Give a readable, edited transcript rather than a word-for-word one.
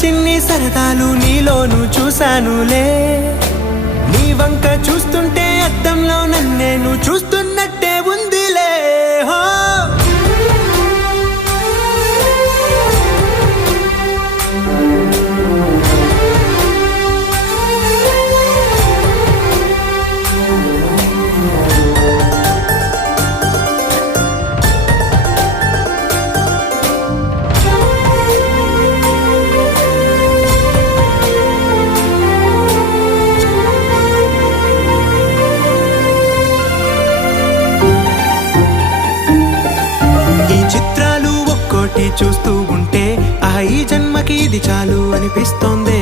చిన్ని సరదాలు నీలోను చూశానులే. నీ వంక చూస్తుంటే అద్దంలో నన్నేను చూస్తున్నట్టే ఉందిలే. హో చూస్తూ ఉంటే ఈ జన్మకి ఇది చాలు అనిపిస్తోంది.